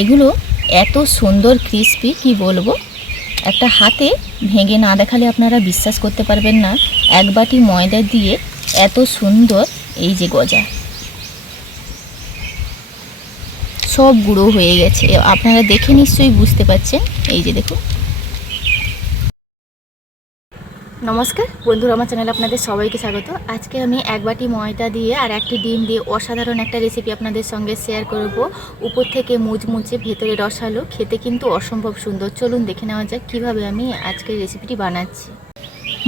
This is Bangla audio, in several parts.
এগুলো এত সুন্দর ক্রিস্পি কি বলব? একটা হাতে ভেঙে না দেখালে আপনারা বিশ্বাস করতে পারবেন না, এক বাটি ময়দা দিয়ে এত সুন্দর এই যে গজা। সব গুঁড়ো হয়ে গেছে। আপনারা দেখে নিশ্চয়ই বুঝতে পারছেন। এই যে দেখুন। নমস্কার, বন্ধুরা, আমার চ্যানেলে আপনাদের সবাইকে স্বাগত। আজকে আমি এক বাটি ময়দা দিয়ে আর একটি ডিম দিয়ে অসাধারণ একটা রেসিপি আপনাদের সঙ্গে শেয়ার করব। উপর থেকে মুচমুচে ভেতরে রসালো, খেতে কিন্তু অসম্ভব সুন্দর। চলুন দেখে নেওয়া যাক কীভাবে আমি আজকের রেসিপিটি বানাচ্ছি।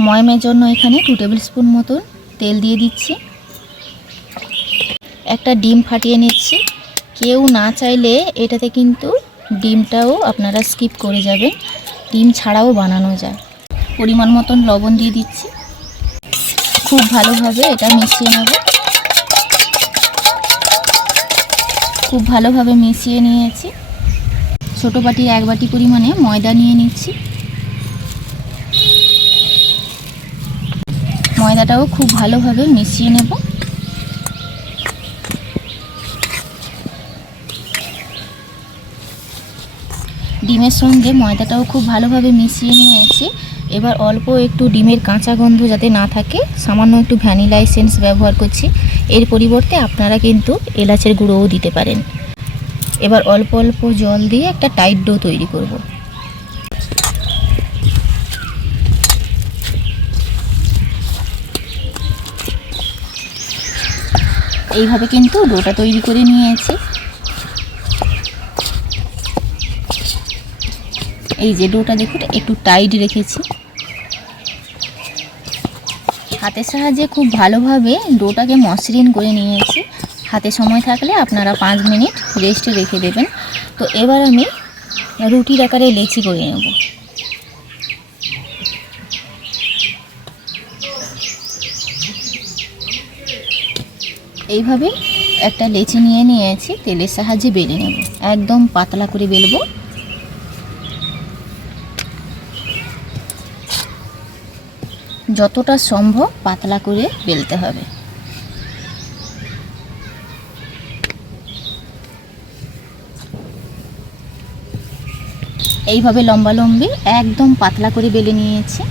ময়মের জন্য এখানে টু টেবিল স্পুন মতন তেল দিয়ে দিচ্ছি। একটা ডিম ফাটিয়ে নিচ্ছি। কেউ না চাইলে এটাতে কিন্তু ডিমটাও আপনারা স্কিপ করে যাবেন। ডিম ছাড়াও বানানো যায়। পরিমাণ মতন লবণ দিয়ে দিচ্ছি। খুব ভালোভাবে এটা মিশিয়ে নেব। খুব ভালোভাবে মিশিয়ে নিয়েছি। ছোটো বাটি, এক বাটি পরিমাণে ময়দা নিয়ে নিচ্ছি। ময়দাটাও খুব ভালোভাবে মিশিয়ে নেব। ডিমের সঙ্গে ময়দাটাও খুব ভালোভাবে মিশিয়ে নিয়েছি। এবার অল্প একটু ডিমের কাঁচা গন্ধ যাতে না থাকে, সামান্য একটু ভ্যানিলা এসেন্স ব্যবহার করছি। এর পরিবর্তে আপনারা কিন্তু এলাচের গুঁড়োও দিতে পারেন। এবার অল্প অল্প জল দিয়ে একটা টাইট ডো তৈরি করব। এইভাবে কিন্তু ডোটা তৈরি করে নিয়েছি। এই যে ডোটা দেখুন, একটু টাইট রেখেছি। হাতের সাহায্যে খুব ভালোভাবে ডোটাকে মসৃণ করে নিয়েছি। হাতে সময় থাকলে আপনারা পাঁচ মিনিট রেস্টে রেখে দেবেন। তো এবার আমি রুটির আকারে লেচি করে নেব। এইভাবে একটা লেচি নিয়ে নিয়েছি, তেলের সাহায্যে বেলে নেব। একদম পাতলা করে বেলবো। যতটা সম্ভব পাতলা করে বেলতে হবে। এইভাবে লম্বা লম্বি একদম পাতলা করে বেলে নিয়েছি।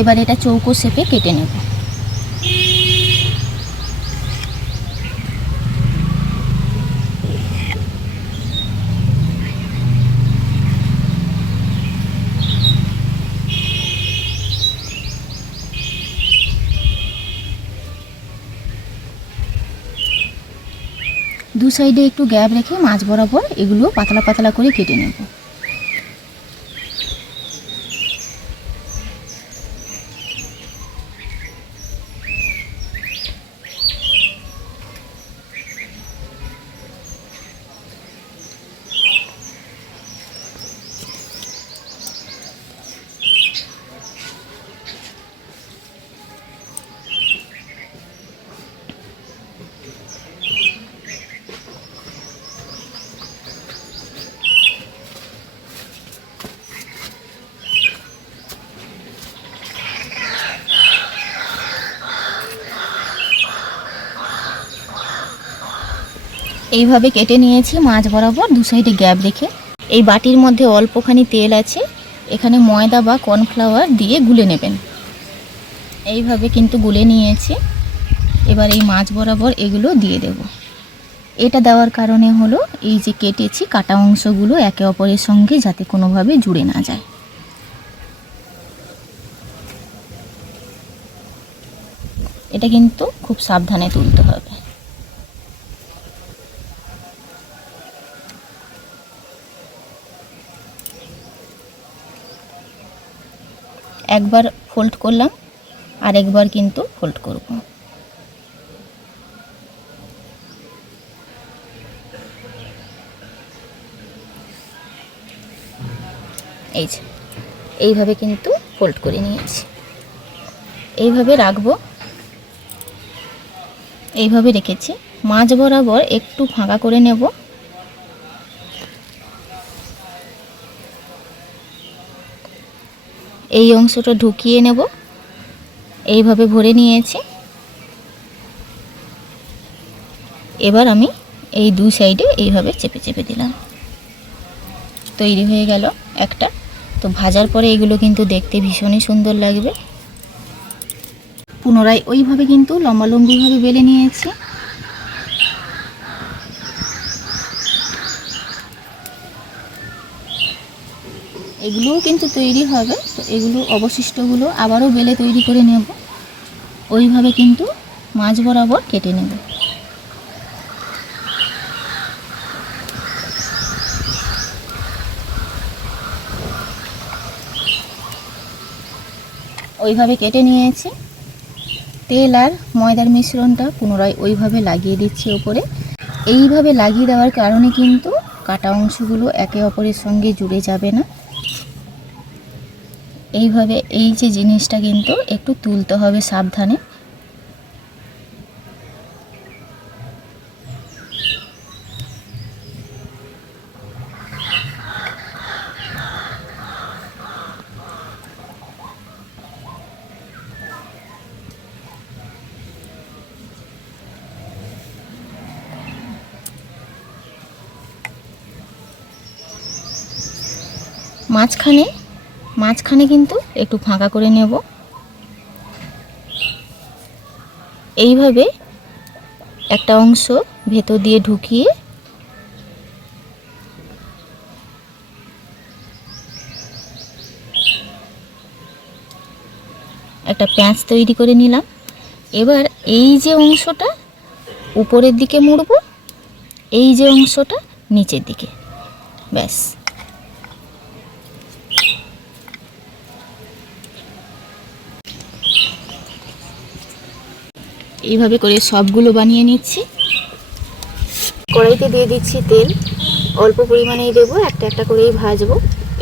এবার এটা চৌকো শেপে কেটে নেব। সাইডে একটু গ্যাপ রেখে মাছ বরাবর এগুলো পাতলা পাতলা করে কেটে নেব। এইভাবে কেটে নিয়েছি, মাছ বরাবর দু সাইডে গ্যাপ রেখে। এই বাটির মধ্যে অল্পখানি তেল আছে, এখানে ময়দা বা কর্নফ্লাওয়ার দিয়ে গুলে নেবেন। এইভাবে কিন্তু গুলে নিয়েছি। এবার এই মাছ বরাবর এগুলো দিয়ে দেব। এটা দেওয়ার কারণে হলো, এই যে কেটেছি কাটা অংশগুলো একে অপরের সঙ্গে যাতে কোনোভাবে জুড়ে না যায়। এটা কিন্তু খুব সাবধানে তুলতে হবে। একবার ফোল্ড করলাম আর একবার কিন্তু ফোল্ড করব। এই যে, এইভাবে কিন্তু ফোল্ড করে নিয়েছি। এইভাবে রাখব। এইভাবে রেখেছি। মাঝ বরাবর একটু ফাঁকা করে নেব। এই অংশটা ঢুকিয়ে নেব। এইভাবে ভরে নিয়েছি। এবার আমি এই দুই সাইডে এইভাবে চেপে চেপে দিলাম। তৈরি হয়ে গেল একটা। তো ভাজার পরে এগুলো কিন্তু দেখতে ভীষণই সুন্দর লাগবে। পুনরায় ওইভাবে কিন্তু লম্বালম্বিভাবে বেলে নিয়েছি। এগুলোও কিন্তু তৈরি হবে, তো এগুলো অবশিষ্টগুলো আবারও বেলে তৈরি করে নেব। ওইভাবে কিন্তু মাছ বরাবর কেটে নেব। ওইভাবে কেটে নিয়েছি। তেল আর ময়দার মিশ্রণটা পুনরায় ওইভাবে লাগিয়ে দিচ্ছি ওপরে। এইভাবে লাগিয়ে দেওয়ার কারণে কিন্তু কাটা অংশগুলো একে অপরের সঙ্গে জুড়ে যাবে না। এইভাবে এই যে জিনিসটা কিন্তু একটু তুলতে হবে সাবধানে। মাঝখানে মাঝখানে কিন্তু একটু ফাঁকা করে নেব। এইভাবে একটা অংশ ভেতর দিয়ে ঢুকিয়ে একটা প্যাঁচ তৈরি করে নিলাম। এবার এই যে অংশটা উপরের দিকে মুড়ব, এই যে অংশটা নিচের দিকে। ব্যাস। এইভাবে করে সবগুলো বানিয়ে নিচ্ছি। কড়াইতে দিয়ে দিচ্ছি তেল। অল্প পরিমাণেই দেবো, একটা একটা করেই ভাজবো,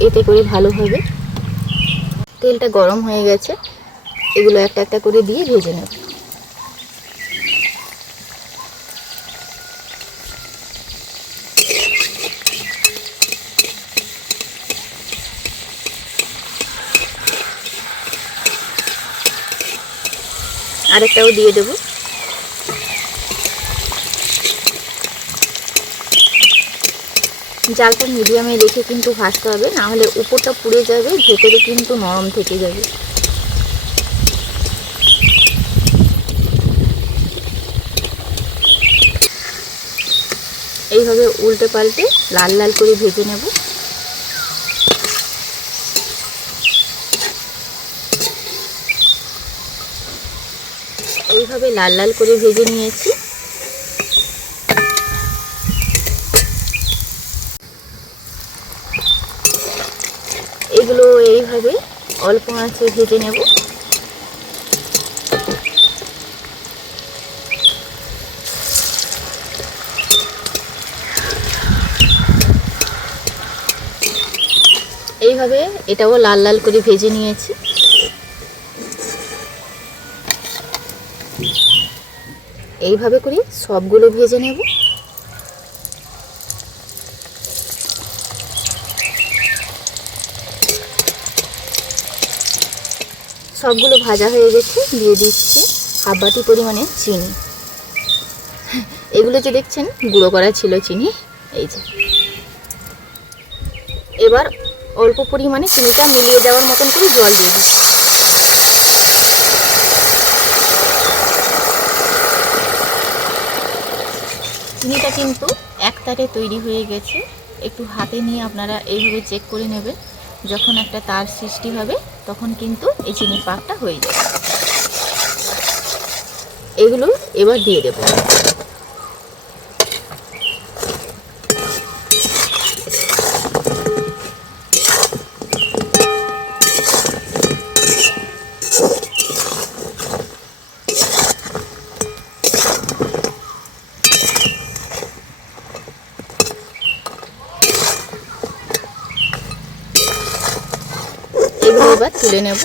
এতে করে ভালো হবে। তেলটা গরম হয়ে গেছে, এগুলো একটা একটা করে দিয়ে ভেজে নেব। আরেকটাও দিয়ে দেবো। জালটা মিডিয়ামে রেখে কিন্তু ভাজতে হবে, না হলে উপরটা পুড়ে যাবে, ভেতরে কিন্তু নরম থেকে যাবে। এইভাবে উল্টে পাল্টে লাল লাল করে ভেজে নেব। এইভাবে লাল লাল করে ভেজে নিয়েছি এগুলো এইভাবে অল্প আঁচে ভেজে নেব। এইভাবে এটাও লাল লাল করে ভেজে নিয়েছি। এইভাবে করে সবগুলো ভেজে নেব। সবগুলো ভাজা হয়ে গেছে, দিয়ে দিচ্ছি হাফ বাটি পরিমাণে চিনি। এগুলো যে দেখছেন, গুঁড়ো করা ছিল চিনি, এই যে। এবার অল্প পরিমাণে চিনিটা মিলিয়ে যাওয়ার মতন করে জল দিয়ে দিচ্ছি। চিনিটা কিন্তু এক তারে তৈরি হয়ে গেছে। একটু হাতে নিয়ে আপনারা এইভাবে চেক করে নেবেন। যখন একটা তার সৃষ্টি হবে, তখন কিন্তু এই চিনির পাকটা হয়ে যাবে। এগুলো এবার দিয়ে দেব এগুলো এবার তুলে নেব।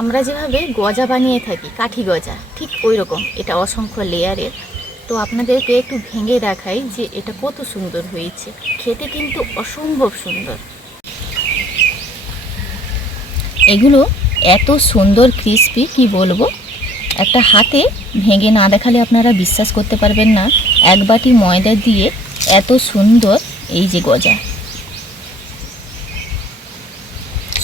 আমরা যেভাবে গজা বানিয়ে থাকি, কাঠি গজা, ঠিক ওই রকম এটা অসংখ্য লেয়ারের তো আপনাদেরকে একটু ভেঙে দেখাই যে এটা কত সুন্দর হয়েছে। খেতে কিন্তু অসম্ভব সুন্দর। এগুলো এত সুন্দর ক্রিস্পি কি বলব? একটা হাতে ভেঙে না দেখালে আপনারা বিশ্বাস করতে পারবেন না, এক বাটি ময়দা দিয়ে এত সুন্দর এই যে গজা।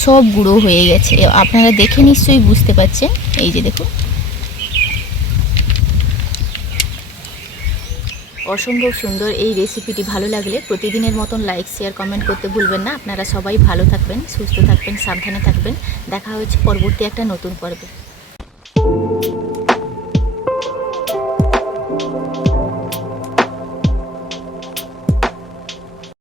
সব গুঁড়ো হয়ে গেছে। আপনারা দেখে নিশ্চয়ই বুঝতে পারছেন। এই যে দেখুন। অসম্ভব সুন্দর এই রেসিপিটি ভালো লাগলে প্রতিদিনের মতন লাইক শেয়ার কমেন্ট করতে ভুলবেন না। আপনারা সবাই ভালো থাকবেন, সুস্থ থাকবেন, সাবধানে থাকবেন। দেখা হয়েছে পরবর্তী একটা নতুন পর্বে।